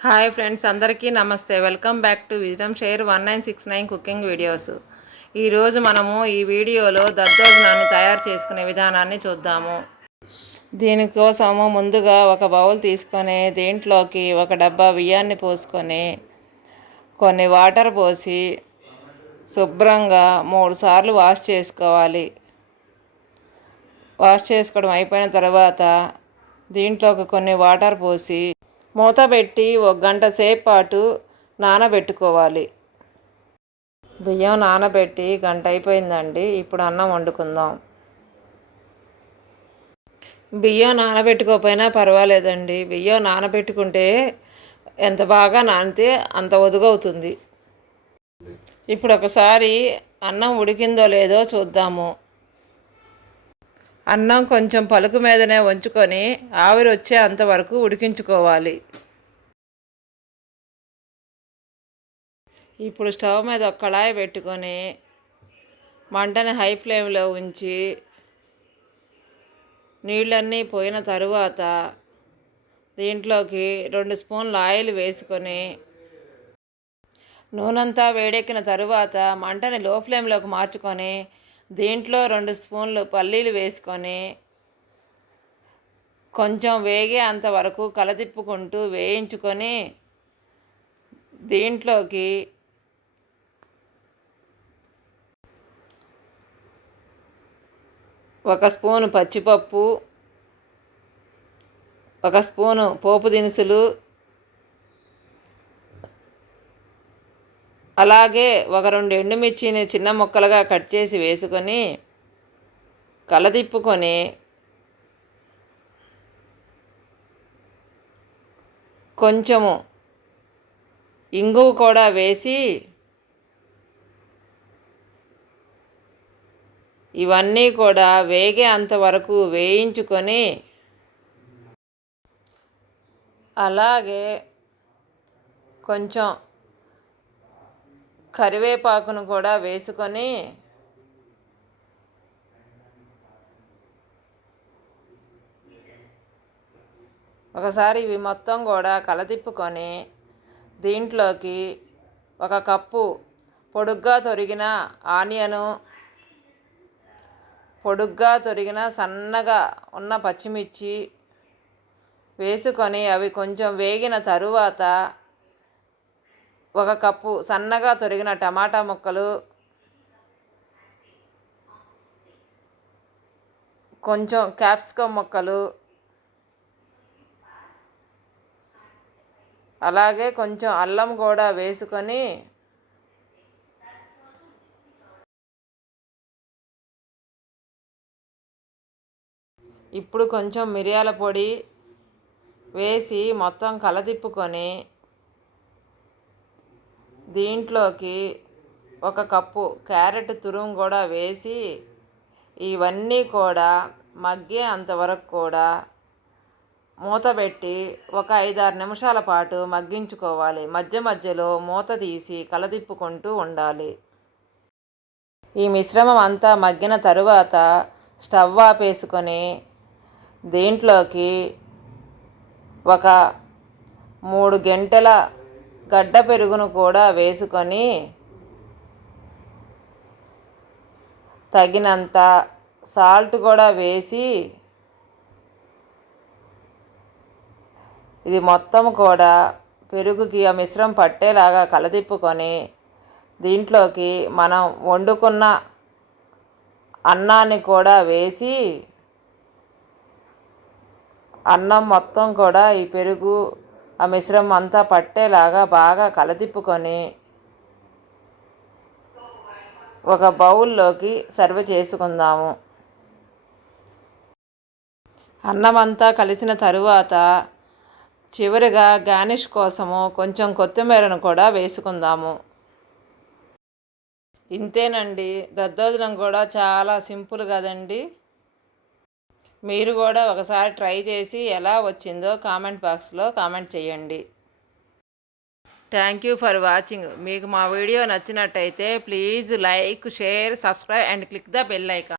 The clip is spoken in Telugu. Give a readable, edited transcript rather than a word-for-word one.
హాయ్ ఫ్రెండ్స్, అందరికీ నమస్తే. Welcome back to wisdom share 1969 cooking videos. ఈరోజు మనము ఈ వీడియోలో దద్దోజనాన్ని తయారు చేసుకునే విధానాన్ని చూద్దాము. దీనికోసము ముందుగా ఒక బౌల్ తీసుకొని దీంట్లోకి ఒక డబ్బా బియ్యాన్ని పోసుకొని కొన్ని వాటర్ పోసి శుభ్రంగా 3 సార్లు వాష్ చేసుకోవాలి. వాష్ చేసుకోవడం అయిపోయిన తర్వాత దీంట్లోకి కొన్ని వాటర్ పోసి మూత పెట్టి 1 గంట సేపు పాటు నానబెట్టుకోవాలి. బియ్యం నానబెట్టి గంట అయిపోయిందండి. ఇప్పుడు అన్నం వండుకుందాం. బియ్యం నానబెట్టుకోకపోయినా పర్వాలేదండి. బియ్యం నానబెట్టుకుంటే ఎంత బాగా నానితే అంత ఒదుగవుతుంది. ఇప్పుడు ఒకసారి అన్నం ఉడికిందో లేదో చూద్దాము. అన్నం కొంచెం పలుకు మీదనే ఉంచుకొని ఆవిరి వచ్చే అంతవరకు ఉడికించుకోవాలి. ఇప్పుడు స్టవ్ మీద ఒక కళాయి పెట్టుకొని మంటని హై ఫ్లేమ్లో ఉంచి నీళ్ళన్నీ పోయిన తరువాత దీంట్లోకి 2 స్పూన్ల ఆయిల్ వేసుకొని నూనెంతా వేడెక్కిన తరువాత మంటని లో ఫ్లేమ్లోకి మార్చుకొని దీంట్లో 2 స్పూన్లు పల్లీలు వేసుకొని కొంచెం వేగే అంతవరకు కలతిప్పుకుంటూ వేయించుకొని దీంట్లోకి 1 స్పూను పచ్చిపప్పు, 1 స్పూను పోపు దినుసులు, అలాగే 2 ఎండుమిర్చిని చిన్న ముక్కలుగా కట్ చేసి వేసుకొని కలదిప్పుకొని కొంచెము ఇంగువ కూడా వేసి ఇవన్నీ కూడా వేగే అంతవరకు వేయించుకొని అలాగే కొంచెం కరివేపాకును కూడా వేసుకొని ఒకసారి ఇవి మొత్తం కూడా కలతిప్పుకొని దీంట్లోకి 1 కప్పు పొడుగ్గా తొరిగిన ఆనియను, పొడుగ్గా తొరిగిన సన్నగా ఉన్న పచ్చిమిర్చి వేసుకొని అవి కొంచెం వేగిన తరువాత 1 కప్పు సన్నగా తొరిగిన టమాటా ముక్కలు, కొంచెం క్యాప్సికమ్ ముక్కలు, అలాగే కొంచెం అల్లం కూడా వేసుకొని ఇప్పుడు కొంచెం మిరియాల పొడి వేసి మొత్తం కలదిప్పుకొని దీంట్లోకి 1 కప్పు క్యారెట్ తురుము కూడా వేసి ఇవన్నీ కూడా మగ్గే అంతవరకు కూడా మూత పెట్టి ఒక 5-6 నిమిషాల పాటు మగ్గించుకోవాలి. మధ్య మధ్యలో మూత తీసి కలదిప్పుకుంటూ ఉండాలి. ఈ మిశ్రమం అంతా మగ్గిన తరువాత స్టవ్ ఆపేసుకొని దీంట్లోకి 3 గంటల గడ్డ పెరుగును కూడా వేసుకొని తగినంత సాల్ట్ కూడా వేసి ఇది మొత్తం కూడా పెరుగుకి ఆ మిశ్రమం పట్టేలాగా కలదిప్పుకొని దీంట్లోకి మనం వండుకున్న అన్నాన్ని కూడా వేసి అన్నం మొత్తం కూడా ఈ పెరుగు ఆ మిశ్రమం అంతా పట్టేలాగా బాగా కలదిప్పుకొని ఒక బౌల్లోకి సర్వ్ చేసుకుందాము. అన్నం అంతా కలిసిన తరువాత చివరిగా గార్నిష్ కోసము కొంచెం కొత్తిమీరను కూడా వేసుకుందాము. ఇంతేనండి. దద్దోజనం కూడా చాలా సింపుల్ కదండి. మీరు కూడా ఒకసారి ట్రై చేసి ఎలా వచ్చిందో కామెంట్ బాక్స్లో కామెంట్ చేయండి. Thank you for watching. మీకు మా వీడియో నచ్చినట్టయితే please like, share, subscribe and click the bell icon.